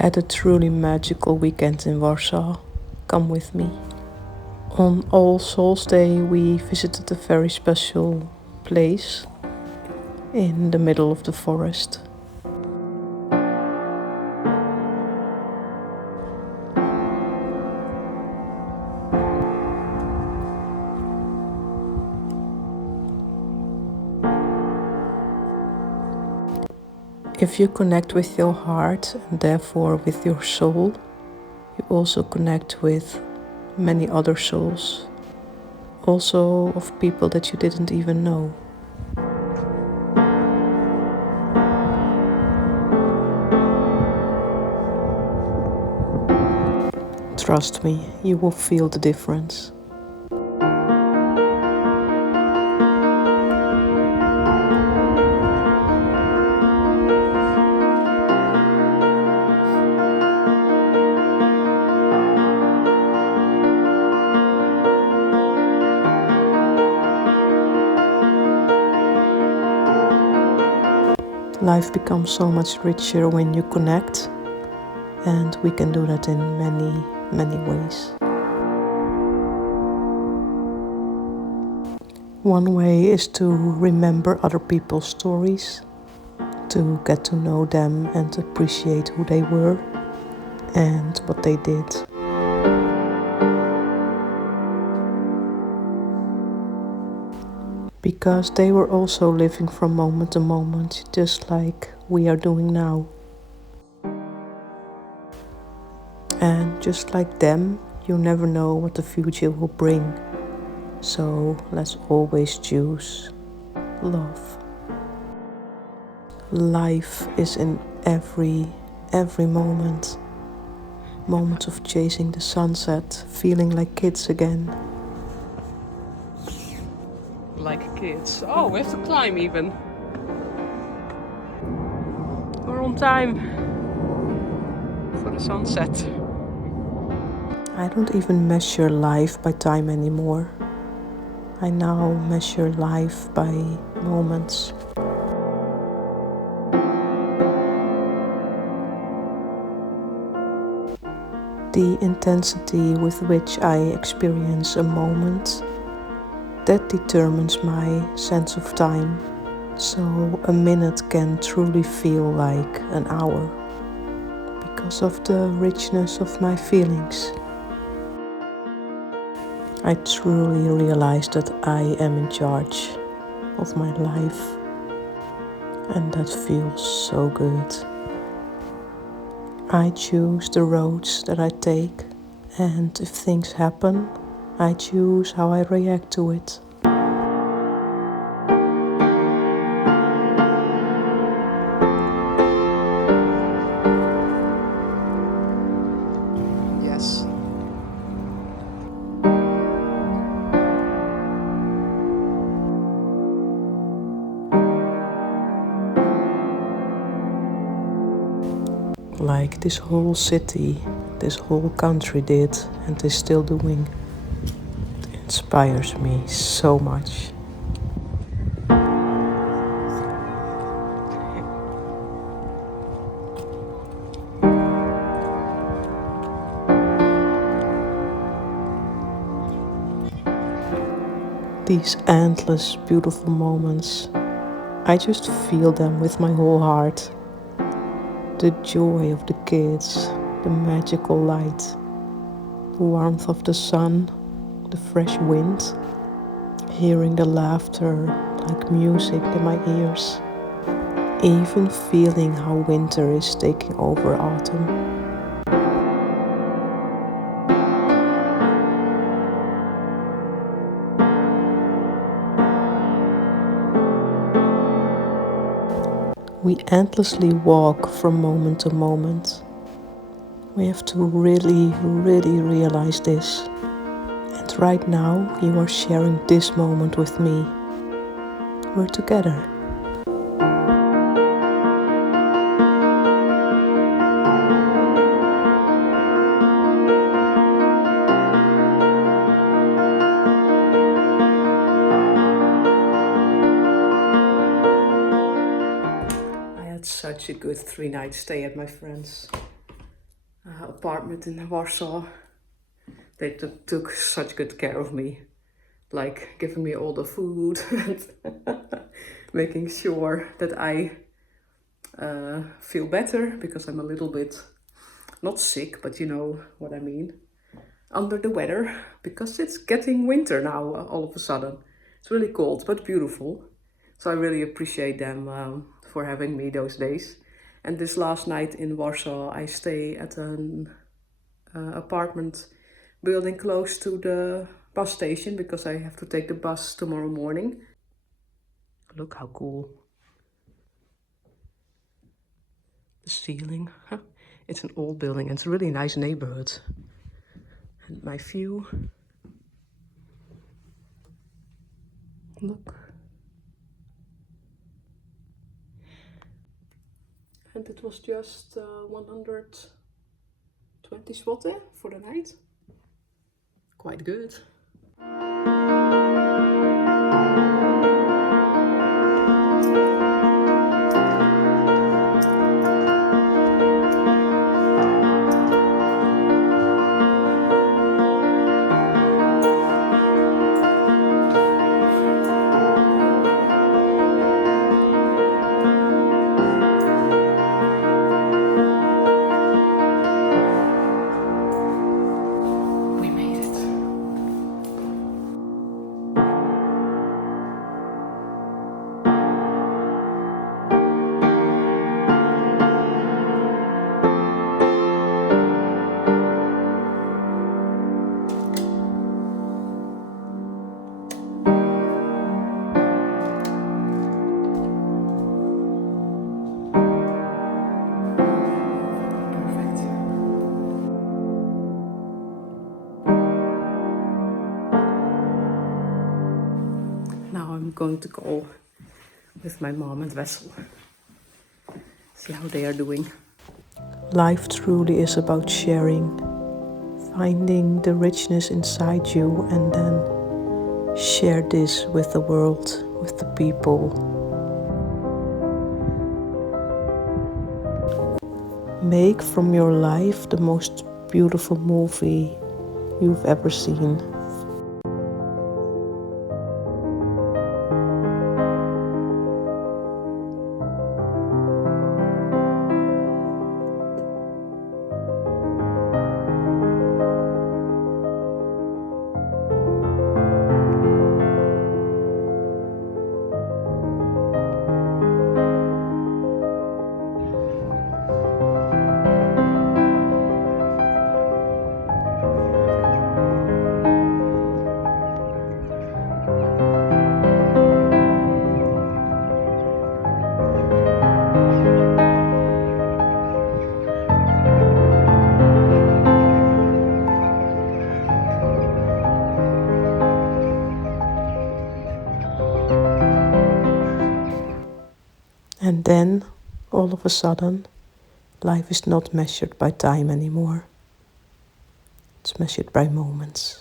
had a truly magical weekend in Warsaw. Come with me. On All Souls Day, we visited a very special place in the middle of the forest. If you connect with your heart and therefore with your soul, you also connect with many other souls, also of people that you didn't even know. Trust me, you will feel the difference. Life becomes so much richer when you connect, and we can do that in many, many ways. One way is to remember other people's stories, to get to know them and appreciate who they were and what they did. Because they were also living from moment to moment, just like we are doing now. And just like them, you never know what the future will bring. So let's always choose love. Life is in every moment. Moments of chasing the sunset, feeling like kids again. Like kids. Oh, we have to climb even. We're on time for the sunset. I don't even measure life by time anymore. I now measure life by moments. The intensity with which I experience a moment, that determines my sense of time. So a minute can truly feel like an hour because of the richness of my feelings. I truly realize that I am in charge of my life, and that feels so good. I choose the roads that I take, and if things happen, I choose how I react to it. Yes. Like this whole city, this whole country did, and is still doing. It inspires me so much. These endless, beautiful moments, I just feel them with my whole heart. The joy of the kids, the magical light, the warmth of the sun, the fresh wind, hearing the laughter like music in my ears, even feeling how winter is taking over autumn. We endlessly walk from moment to moment. We have to really realize this. And right now, you are sharing this moment with me. We're together. I had such a good 3-night stay at my friend's. apartment in Warsaw. They took such good care of me, like giving me all the food and making sure that I feel better, because I'm a little bit, not sick, but you know what I mean, under the weather, because it's getting winter now all of a sudden. It's really cold but beautiful. So I really appreciate them for having me those days. And this last night in Warsaw, I stay at an apartment building close to the bus station, because I have to take the bus tomorrow morning. Look how cool. The ceiling. Huh? It's an old building and it's a really nice neighborhood. And my view. Look. And it was just 120 zloty for the night. Quite good. We made it. Perfect. Now I'm going to go with my mom and Wessel. See how they are doing. Life truly is about sharing, finding the richness inside you, and then share this with the world, with the people. Make from your life the most beautiful movie you've ever seen. And then, all of a sudden, life is not measured by time anymore. It's measured by moments.